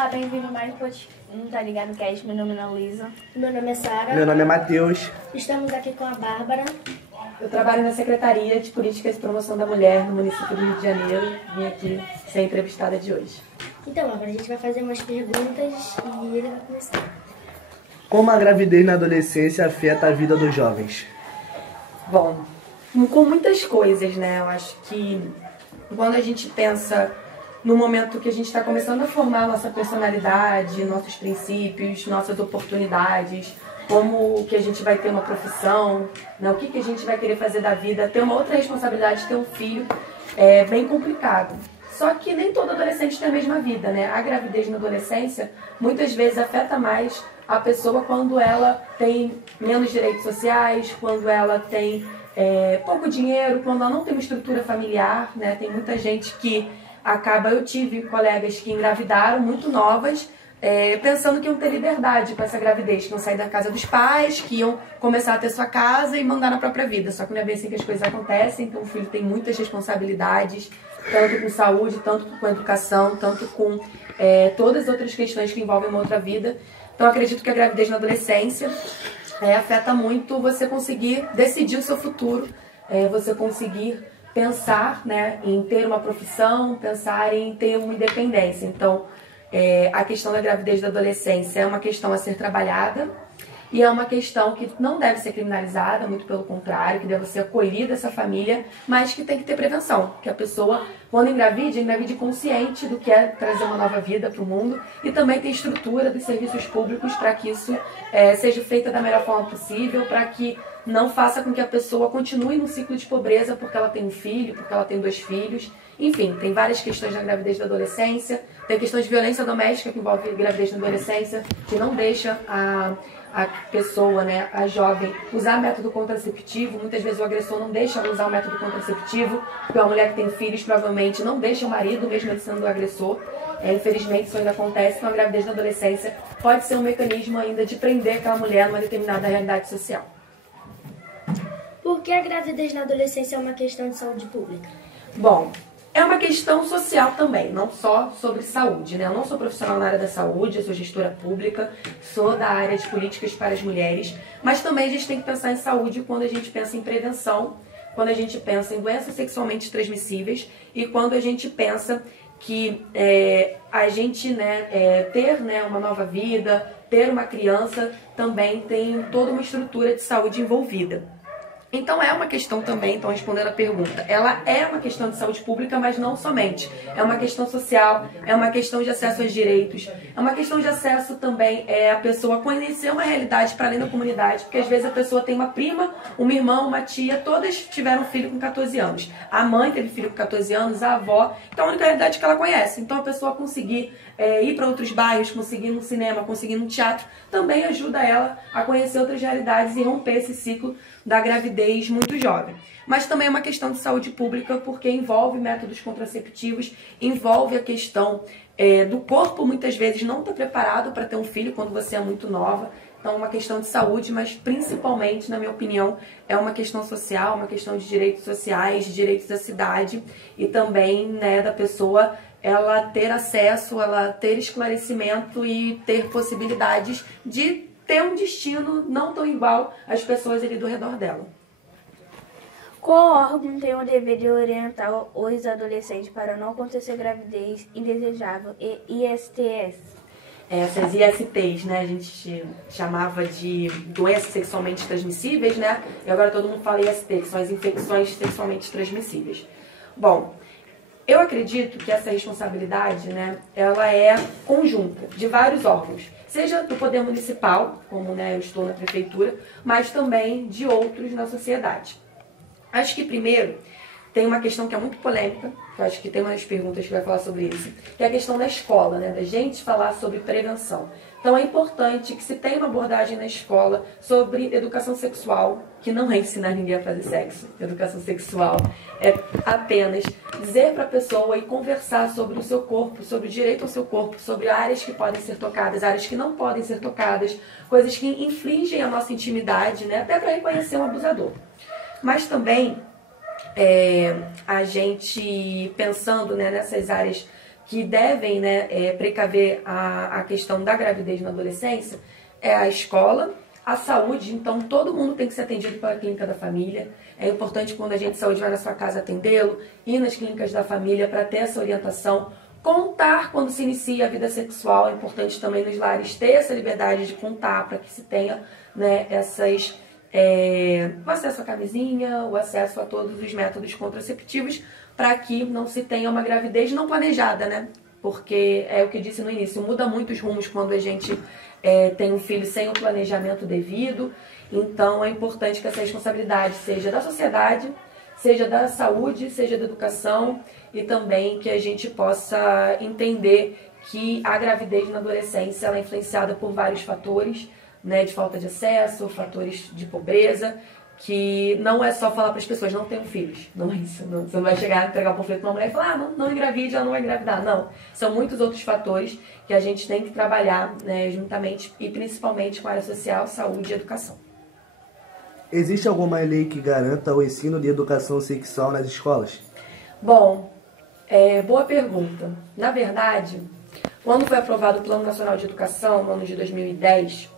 Olá, bem-vindo a mais um Tá Ligado Cast. Meu nome é Ana Luísa. Meu nome é Sara. Meu nome é Matheus. Estamos aqui com a Bárbara. Eu trabalho na Secretaria de Políticas e Promoção da Mulher no município do Rio de Janeiro. Vim aqui ser entrevistada de hoje. Então, Bárbara, a gente vai fazer umas perguntas e ele vai começar. Como a gravidez na adolescência afeta a vida dos jovens? Bom, com muitas coisas, né? Eu acho que quando a gente pensa no momento que a gente está começando a formar nossa personalidade, nossos princípios, nossas oportunidades, como que a gente vai ter uma profissão, né? O que a gente vai querer fazer da vida, ter uma outra responsabilidade, ter um filho, é bem complicado. Só que nem todo adolescente tem a mesma vida, né? A gravidez na adolescência muitas vezes afeta mais a pessoa quando ela tem menos direitos sociais, quando ela tem pouco dinheiro, quando ela não tem uma estrutura familiar, né? Tem muita gente que eu tive colegas que engravidaram muito novas, pensando que iam ter liberdade com essa gravidez, que iam sair da casa dos pais, que iam começar a ter sua casa e mandar na própria vida. Só que não é bem assim que as coisas acontecem, então o filho tem muitas responsabilidades, tanto com saúde, tanto com educação, tanto com todas as outras questões que envolvem uma outra vida. Então eu acredito que a gravidez na adolescência afeta muito você conseguir decidir o seu futuro, você conseguir pensar, né, em ter uma profissão, pensar em ter uma independência. Então, a questão da gravidez da adolescência é uma questão a ser trabalhada e é uma questão que não deve ser criminalizada, muito pelo contrário, que deve ser acolhida essa família, mas que tem que ter prevenção, que a pessoa, quando engravide consciente do que é trazer uma nova vida para o mundo e também tem estrutura dos serviços públicos para que isso seja feito da melhor forma possível, para que não faça com que a pessoa continue num ciclo de pobreza porque ela tem um filho, porque ela tem 2 filhos. Enfim, tem várias questões na gravidez da adolescência, tem questões de violência doméstica que envolve gravidez na adolescência, que não deixa a pessoa, né, a jovem, usar método contraceptivo. Muitas vezes o agressor não deixa ela usar o método contraceptivo, porque uma mulher que tem filhos provavelmente não deixa o marido, mesmo ele sendo o agressor. Infelizmente isso ainda acontece, então a gravidez na adolescência pode ser um mecanismo ainda de prender aquela mulher numa determinada realidade social. Por que a gravidez na adolescência é uma questão de saúde pública? Bom, é uma questão social também, não só sobre saúde, né? Eu não sou profissional na área da saúde, eu sou gestora pública, sou da área de políticas para as mulheres, mas também a gente tem que pensar em saúde quando a gente pensa em prevenção, quando a gente pensa em doenças sexualmente transmissíveis e quando a gente pensa que a gente ter uma nova vida, ter uma criança, também tem toda uma estrutura de saúde envolvida. Então é uma questão também, então respondendo a pergunta, ela é uma questão de saúde pública, mas não somente. É uma questão social, é uma questão de acesso aos direitos, é uma questão de acesso também a pessoa conhecer uma realidade para além da comunidade, porque às vezes a pessoa tem uma prima, uma irmã, uma tia, todas tiveram filho com 14 anos. A mãe teve filho com 14 anos, a avó, então é a única realidade que ela conhece. Então a pessoa conseguir ir para outros bairros, conseguir ir no cinema, conseguir ir no teatro, também ajuda ela a conhecer outras realidades e romper esse ciclo da gravidez muito jovem. Mas também é uma questão de saúde pública porque envolve métodos contraceptivos, envolve a questão do corpo muitas vezes não estar preparado para ter um filho quando você é muito nova. Então é uma questão de saúde, mas principalmente, na minha opinião, é uma questão social, uma questão de direitos sociais, de direitos da cidade e também da pessoa ela ter acesso, ela ter esclarecimento e ter possibilidades de ter um destino não tão igual às pessoas ali do redor dela. Qual órgão tem o dever de orientar os adolescentes para não acontecer gravidez indesejável e ISTs? Essas ISTs, né, a gente chamava de doenças sexualmente transmissíveis, né, e agora todo mundo fala IST, que são as infecções sexualmente transmissíveis. Bom, eu acredito que essa responsabilidade, né, ela é conjunta de vários órgãos, seja do poder municipal, como eu estou na prefeitura, mas também de outros na sociedade. Acho que primeiro tem uma questão que é muito polêmica, que eu acho que tem umas perguntas que vai falar sobre isso, que é a questão da escola, né, da gente falar sobre prevenção. Então é importante que se tenha uma abordagem na escola sobre educação sexual, que não é ensinar ninguém a fazer sexo. Educação sexual é apenas dizer para a pessoa e conversar sobre o seu corpo, sobre o direito ao seu corpo, sobre áreas que podem ser tocadas, áreas que não podem ser tocadas, coisas que infringem a nossa intimidade, né, até para reconhecer um abusador. Mas também a gente pensando nessas áreas que devem, né, precaver a questão da gravidez na adolescência é a escola, a saúde. Então todo mundo tem que ser atendido pela clínica da família. É importante, quando a agente de saúde vai na sua casa atendê-lo, ir nas clínicas da família para ter essa orientação. Contar quando se inicia a vida sexual, é importante também nos lares ter essa liberdade de contar, para que se tenha, né, o acesso à camisinha, o acesso a todos os métodos contraceptivos, para que não se tenha uma gravidez não planejada, né? Porque é o que eu disse no início, muda muito os rumos quando a gente tem um filho sem o planejamento devido. Então é importante que essa responsabilidade seja da sociedade, seja da saúde, seja da educação, e também que a gente possa entender que a gravidez na adolescência ela é influenciada por vários fatores, né, de falta de acesso, fatores de pobreza, que não é só falar para as pessoas não tenham filhos, não é isso. Não, você não vai chegar a entregar o panfleto para uma mulher e falar não engravide, ela não vai engravidar. Não, são muitos outros fatores que a gente tem que trabalhar, né, juntamente e principalmente com a área social, saúde e educação. Existe alguma lei que garanta o ensino de educação sexual nas escolas? Bom, boa pergunta. Na verdade, quando foi aprovado o Plano Nacional de Educação, no ano de 2010,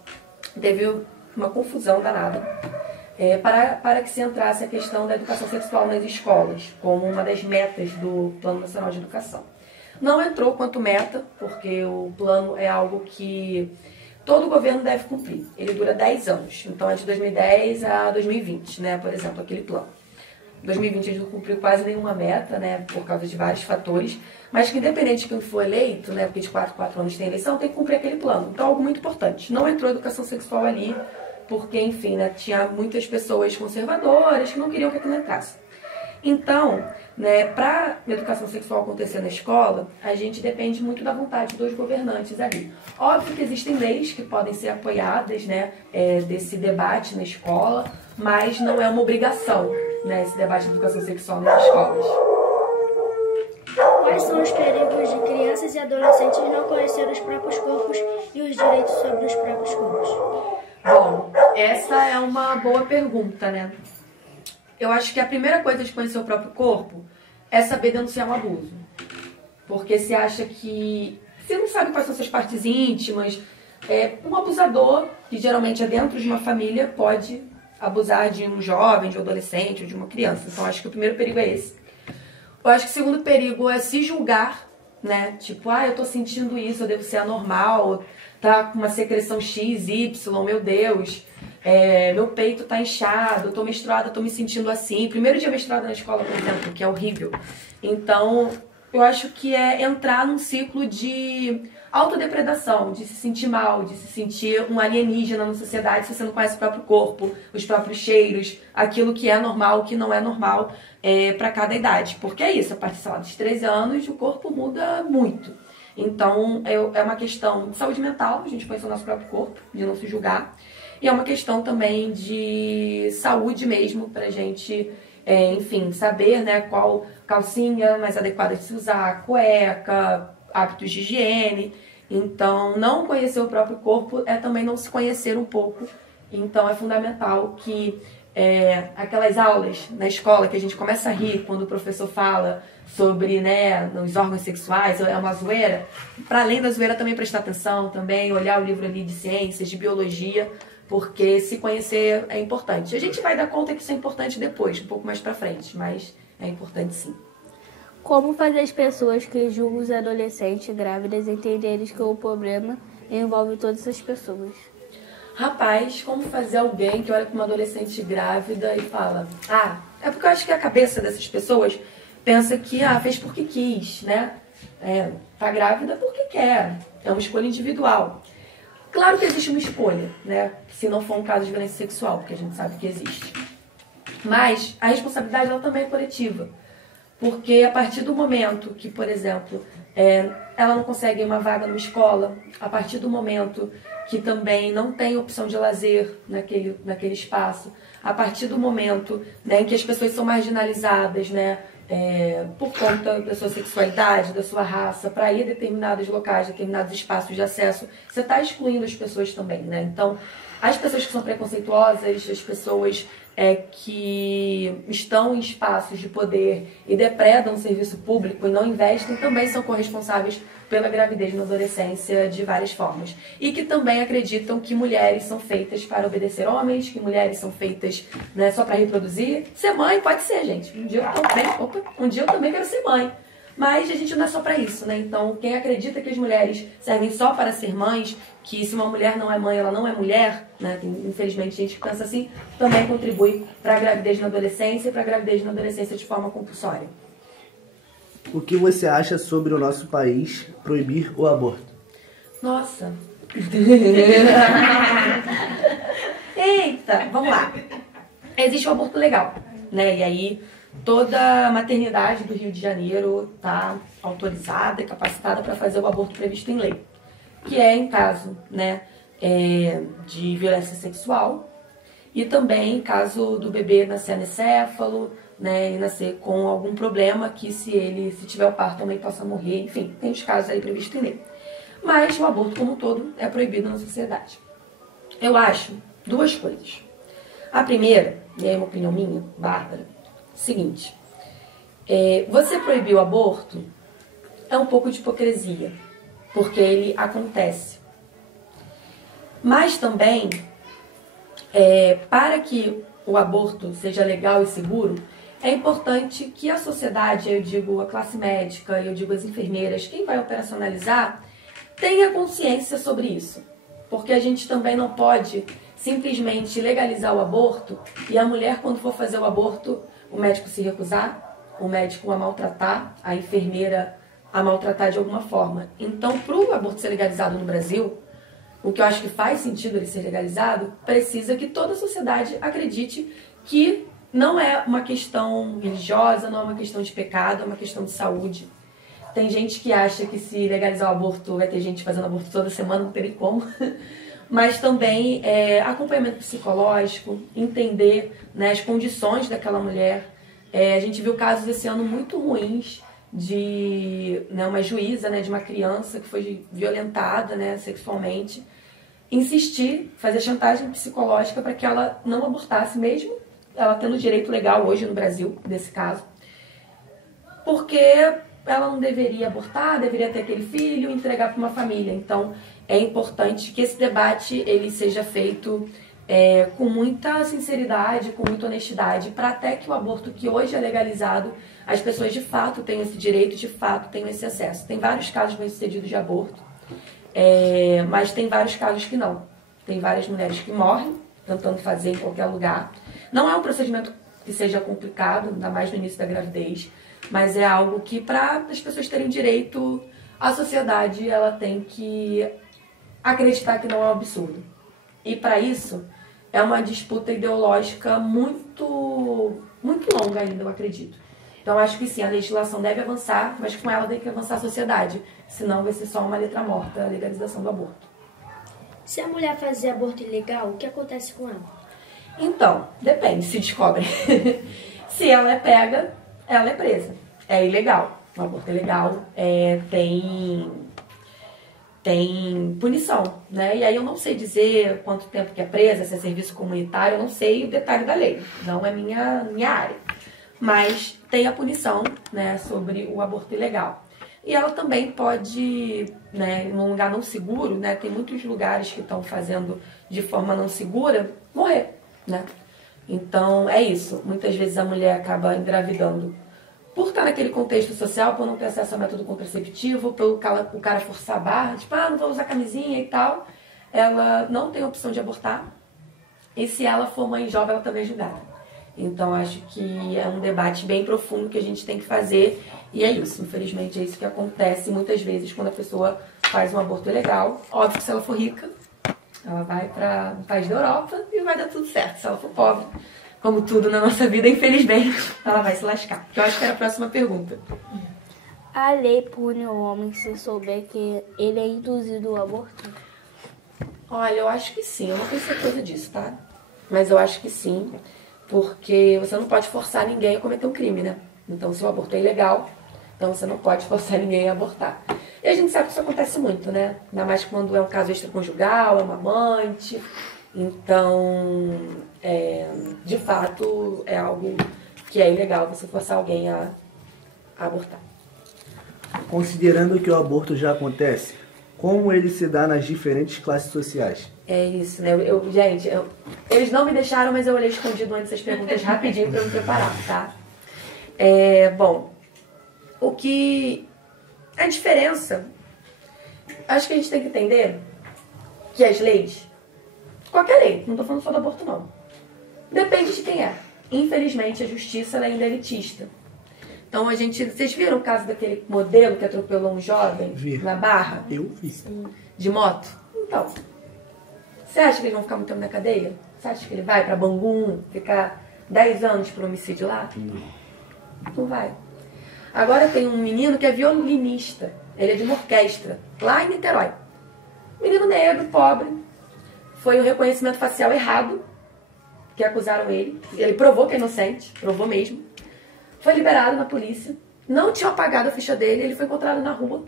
teve uma confusão danada para que se entrasse a questão da educação sexual nas escolas, como uma das metas do Plano Nacional de Educação. Não entrou quanto meta, porque o plano é algo que todo governo deve cumprir. Ele dura 10 anos, então é de 2010 a 2020, né, por exemplo, aquele plano. 2020 a gente não cumpriu quase nenhuma meta, né, por causa de vários fatores, mas que independente de quem for eleito, né, porque de 4 anos tem eleição, tem que cumprir aquele plano. Então, algo muito importante. Não entrou educação sexual ali, porque, enfim, né, tinha muitas pessoas conservadoras que não queriam que aquilo entrasse. Então, né, para a educação sexual acontecer na escola, a gente depende muito da vontade dos governantes ali. Óbvio que existem leis que podem ser apoiadas, né, desse debate na escola, mas não é uma obrigação, né, esse debate de educação sexual nas escolas. Quais são os perigos de crianças e adolescentes não conhecer os próprios corpos e os direitos sobre os próprios corpos? Bom, essa é uma boa pergunta, né? Eu acho que a primeira coisa de conhecer o próprio corpo é saber denunciar um abuso. Porque se acha que... Você não sabe quais são suas partes íntimas. Um abusador, que geralmente é dentro de uma família, pode abusar de um jovem, de um adolescente ou de uma criança. Então, acho que o primeiro perigo é esse. Eu acho que o segundo perigo é se julgar, né? Tipo, eu tô sentindo isso, eu devo ser anormal, tá com uma secreção X, Y, meu Deus, meu peito tá inchado, eu tô menstruada, eu tô me sentindo assim. Primeiro dia menstruada na escola, por exemplo, que é horrível. Então, eu acho que é entrar num ciclo de autodepredação, de se sentir mal, de se sentir um alienígena na sociedade se você não conhece o próprio corpo, os próprios cheiros, aquilo que é normal, o que não é normal para cada idade. Porque é isso, a partir, sei lá, dos 13 anos o corpo muda muito. Então é uma questão de saúde mental, a gente conhecer o nosso próprio corpo, de não se julgar. E é uma questão também de saúde mesmo, pra gente, enfim, saber, né, qual calcinha mais adequada de se usar, cueca, hábitos de higiene. Então, não conhecer o próprio corpo é também não se conhecer um pouco. Então, é fundamental que aquelas aulas na escola que a gente começa a rir quando o professor fala sobre, né, os órgãos sexuais, é uma zoeira. Para além da zoeira, também prestar atenção, também olhar o livro ali de ciências, de biologia, porque se conhecer é importante. A gente vai dar conta que isso é importante depois, um pouco mais pra frente, mas é importante sim. Como fazer as pessoas que julgam os adolescentes grávidas entenderem que o problema envolve todas as pessoas? Rapaz, como fazer alguém que olha para uma adolescente grávida e fala... é porque eu acho que a cabeça dessas pessoas pensa que fez porque quis, né? Tá grávida porque quer, é uma escolha individual. Claro que existe uma escolha, né? Se não for um caso de violência sexual, porque a gente sabe que existe. Mas a responsabilidade ela também é coletiva. Porque a partir do momento que, por exemplo, ela não consegue uma vaga numa escola, a partir do momento que também não tem opção de lazer naquele espaço, a partir do momento, né, em que as pessoas são marginalizadas, né, por conta da sua sexualidade, da sua raça, para ir a determinados locais, determinados espaços de acesso, você está excluindo as pessoas também, né? Então, As pessoas que são preconceituosas, as pessoas que estão em espaços de poder e depredam o serviço público e não investem, também são corresponsáveis pela gravidez na adolescência de várias formas. E que também acreditam que mulheres são feitas para obedecer homens, que mulheres são feitas, né, só para reproduzir. Ser mãe pode ser, gente. Um dia eu também quero ser mãe. Mas a gente não é só para isso, né? Então, quem acredita que as mulheres servem só para ser mães, que se uma mulher não é mãe, ela não é mulher, né? Tem, infelizmente, gente que pensa assim, também contribui para a gravidez na adolescência e para a gravidez na adolescência de forma compulsória. O que você acha sobre o nosso país proibir o aborto? Nossa! Eita, vamos lá. Existe o aborto legal, né? E aí toda a maternidade do Rio de Janeiro está autorizada e capacitada para fazer o aborto previsto em lei, que é em caso, né, de violência sexual e também em caso do bebê nascer anencéfalo, né, e nascer com algum problema que se tiver o parto também possa morrer, enfim, tem os casos aí previstos em lei. Mas o aborto como um todo é proibido na sociedade. Eu acho duas coisas. A primeira, e é uma opinião minha, Bárbara, seguinte, você proibir o aborto é um pouco de hipocrisia, porque ele acontece. Mas também, para que o aborto seja legal e seguro, é importante que a sociedade, eu digo a classe médica, eu digo as enfermeiras, quem vai operacionalizar, tenha consciência sobre isso. Porque a gente também não pode simplesmente legalizar o aborto e a mulher, quando for fazer o aborto, o médico se recusar, o médico a maltratar, a enfermeira a maltratar de alguma forma. Então, para o aborto ser legalizado no Brasil, o que eu acho que faz sentido ele ser legalizado, precisa que toda a sociedade acredite que não é uma questão religiosa, não é uma questão de pecado, é uma questão de saúde. Tem gente que acha que se legalizar o aborto, vai ter gente fazendo aborto toda semana, não teria como. Mas também acompanhamento psicológico, entender, né, as condições daquela mulher. A gente viu casos esse ano muito ruins de, né, uma juíza, né, de uma criança que foi violentada, né, sexualmente, insistir, fazer chantagem psicológica para que ela não abortasse, mesmo ela tendo direito legal hoje no Brasil, nesse caso, porque ela não deveria abortar, deveria ter aquele filho e entregar para uma família. Então, é importante que esse debate ele seja feito com muita sinceridade, com muita honestidade, para até que o aborto que hoje é legalizado, as pessoas de fato tenham esse direito, de fato tenham esse acesso. Tem vários casos bem-sucedidos de aborto, mas tem vários casos que não. Tem várias mulheres que morrem tentando fazer em qualquer lugar. Não é um procedimento que seja complicado, ainda mais no início da gravidez, mas é algo que, para as pessoas terem direito, a sociedade ela tem que acreditar que não é um absurdo. E para isso, é uma disputa ideológica muito, muito longa ainda, eu acredito. Então, acho que sim, a legislação deve avançar, mas com ela tem que avançar a sociedade. Senão vai ser só uma letra morta, a legalização do aborto. Se a mulher fazer aborto ilegal, o que acontece com ela? Então, depende, se descobre. Se ela é pega, ela é presa. É ilegal. O aborto é legal, tem punição, né? E aí eu não sei dizer quanto tempo que é presa, se é serviço comunitário, eu não sei o detalhe da lei. Não é minha área. Mas tem a punição, né, sobre o aborto ilegal. E ela também pode, né, num lugar não seguro, né, tem muitos lugares que estão fazendo de forma não segura, morrer, né? Então, é isso. Muitas vezes a mulher acaba engravidando por estar naquele contexto social, por não ter acesso a método contraceptivo, pelo o cara forçar a barra, tipo, não vou usar camisinha e tal. Ela não tem opção de abortar. E se ela for mãe jovem, ela também é julgada. Então, acho que é um debate bem profundo que a gente tem que fazer. E é isso, infelizmente, é isso que acontece muitas vezes quando a pessoa faz um aborto ilegal. Óbvio que se ela for rica, ela vai para um país da Europa e vai dar tudo certo. Se ela for pobre, como tudo na nossa vida, infelizmente, ela vai se lascar. Que eu acho que era a próxima pergunta. A lei pune o homem se souber que ele é induzido ao aborto? Olha, eu acho que sim. Eu não tenho certeza disso, tá? Mas eu acho que sim. Porque você não pode forçar ninguém a cometer um crime, né? Então, se o aborto é ilegal, então você não pode forçar ninguém a abortar. E a gente sabe que isso acontece muito, né? Ainda mais quando é um caso extraconjugal, é uma amante. Então, de fato, é algo que é ilegal você forçar alguém a abortar. Considerando que o aborto já acontece, como ele se dá nas diferentes classes sociais? É isso, né? Gente, eles não me deixaram, mas eu olhei escondido antes das perguntas rapidinho para eu me preparar, tá? Bom, a diferença, acho que a gente tem que entender que as leis, qualquer lei, não tô falando só do aborto não, depende de quem é. Infelizmente a justiça ela é ainda elitista. Então vocês viram o caso daquele modelo que atropelou um jovem na Barra? Eu vi. De moto? Então, você acha que eles vão ficar muito tempo na cadeia? Você acha que ele vai pra Bangu ficar 10 anos por homicídio lá? Não vai. Agora tem um menino que é violinista. Ele é de uma orquestra, lá em Niterói. Menino negro, pobre. Foi um reconhecimento facial errado, que acusaram ele. Ele provou que é inocente, provou mesmo. Foi liberado na polícia. Não tinha apagado a ficha dele. Ele foi encontrado na rua,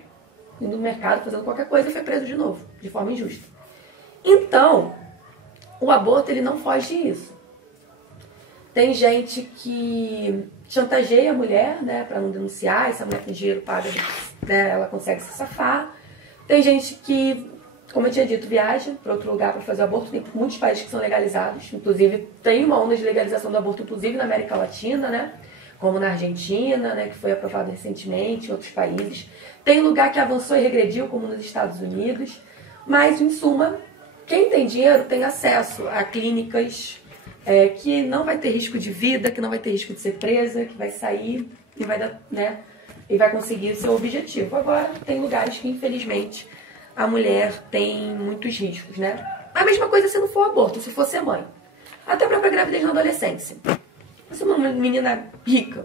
indo no mercado, fazendo qualquer coisa e foi preso de novo, de forma injusta. Então, o aborto ele não foge disso. Tem gente que chantageia a mulher, né, para não denunciar. Essa mulher com dinheiro paga, né, ela consegue se safar. Tem gente que, como eu tinha dito, viaja para outro lugar para fazer aborto. Tem muitos países que são legalizados. Inclusive, tem uma onda de legalização do aborto, inclusive na América Latina, né, como na Argentina, né, que foi aprovado recentemente, em outros países. Tem lugar que avançou e regrediu, como nos Estados Unidos. Mas, em suma, quem tem dinheiro tem acesso a clínicas que não vai ter risco de vida, que não vai ter risco de ser presa, que vai sair e vai dar, né, e vai conseguir o seu objetivo. Agora, tem lugares que, infelizmente, a mulher tem muitos riscos, né? A mesma coisa se não for aborto, se for ser mãe. Até a própria gravidez na adolescência. Você é uma menina rica,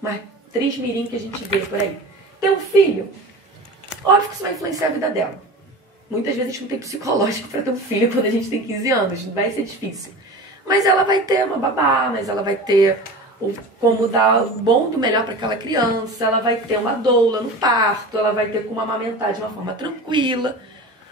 uma atriz mirim que a gente vê por aí, tem um filho, óbvio que isso vai influenciar a vida dela. Muitas vezes a gente não tem psicológico para ter um filho quando a gente tem 15 anos, vai ser difícil. Mas ela vai ter uma babá, mas ela vai ter como dar o bom do melhor para aquela criança, ela vai ter uma doula no parto, ela vai ter como amamentar de uma forma tranquila.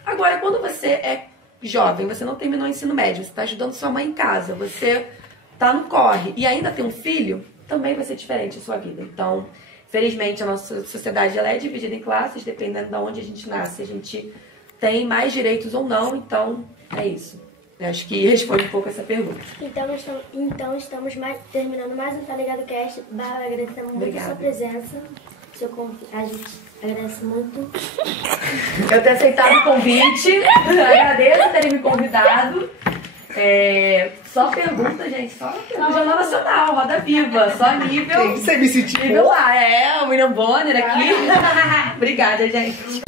Agora, quando você é jovem, você não terminou o ensino médio, você está ajudando sua mãe em casa, você está no corre e ainda tem um filho, também vai ser diferente a sua vida. Então, felizmente, a nossa sociedade ela é dividida em classes, dependendo de onde a gente nasce, a gente tem mais direitos ou não, então é isso. Eu acho que responde um pouco essa pergunta. Então estamos terminando mais um Tá Ligado Cast. Bárbara, agradecemos muito a sua presença. A gente agradece muito. Eu ter aceitado o convite. Agradeço terem me convidado. Só pergunta, gente. Só pergunta. Jornal Nacional, Roda Viva. Só nível. Você me sentiu? Nível A. O William Bonner aqui. Obrigada, gente.